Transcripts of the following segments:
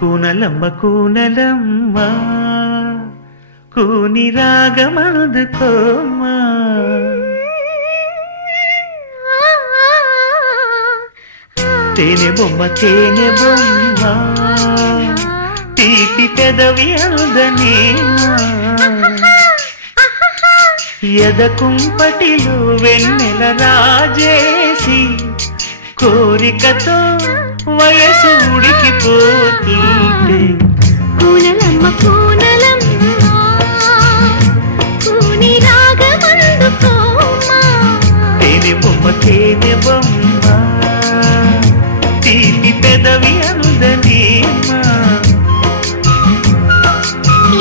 కూనలమ్మ కూనలమ్మ కూని రాగమందుకోమ్మా తేనె బొమ్మ తీపి పెదవి అందనేమా ఎద కుంపటిలో వెన్నెల రాజేసి కోరికతో వయసు ఉడికిపోతుంటే కూనలమ్మ కూనలమ్మ కూని రాగమందుకోమ్మా తేనె బొమ్మ తీపి పెదవి అందనేమా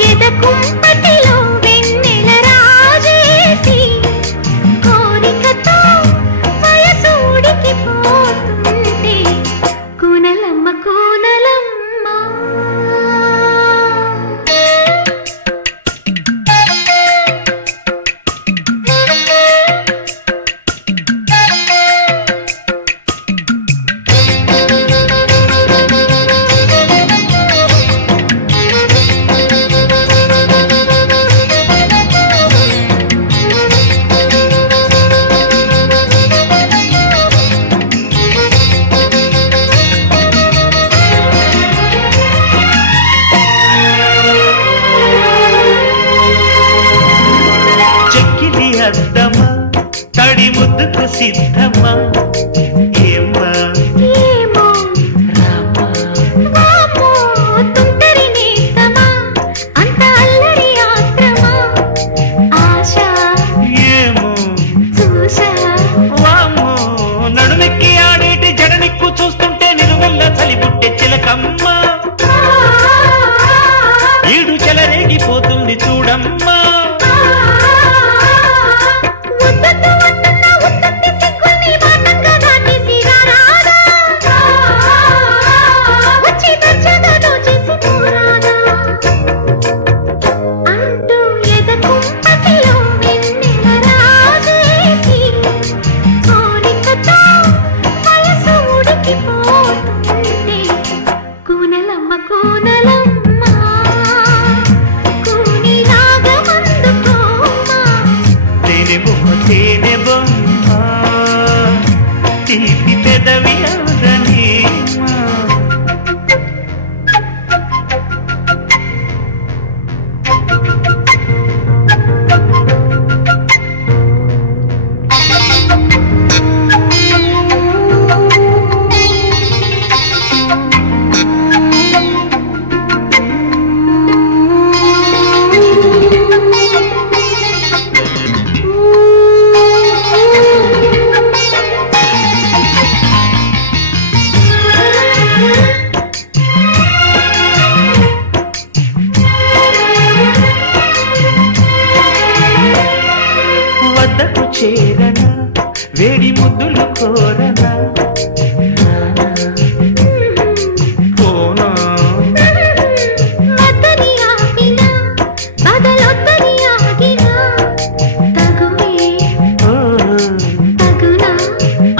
ఎద కుంపటిలో వెన్నెల రాజేసి కోరికతో వయసు ఉడికిపోతుంటే కూనలమ్మ కూనలమ్మ అద్దమ్మా తడి ముద్దుకు సిద్ధమ్మా ఏమ్మా ఏమో రామ్మా వామో తుంటరి నేస్తమా అంత అల్లరి ఆత్రమా ఆశ ఏమో చూశా వామ్మో నడుమెక్కి ఆడేటి జడనిక్కు చూస్తుంటే నిలువెల్ల చలిబుట్టే చిలకమ్మా ఈడు చెలరేగిపోతుంది చూడమ్మా తేనె బొమ్మ తీపి పెదవి అందనేమా వద్దకు చేరనా వేడి ముద్దులు కోరనా పోనా వద్దని ఆపినా బదలొద్దని ఆగినా తగువే ఓ తగునా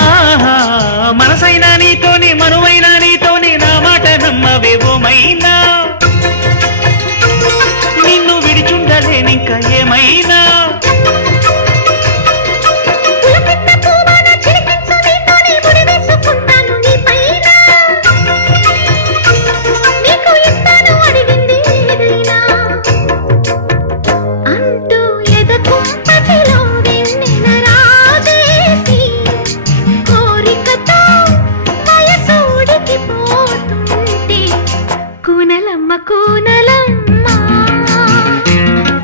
ఆహా మనసైనా నీతోని మనువైనా నీతోని నా మాట నమ్మవేవోమైనా నిన్ను విడిచుండలేనింక ఏమైనా కూనలమ్మ కూనలమ్మ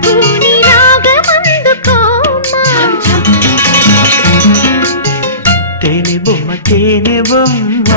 కూని రాగమందుకోమ్మా తేనె బొమ్మ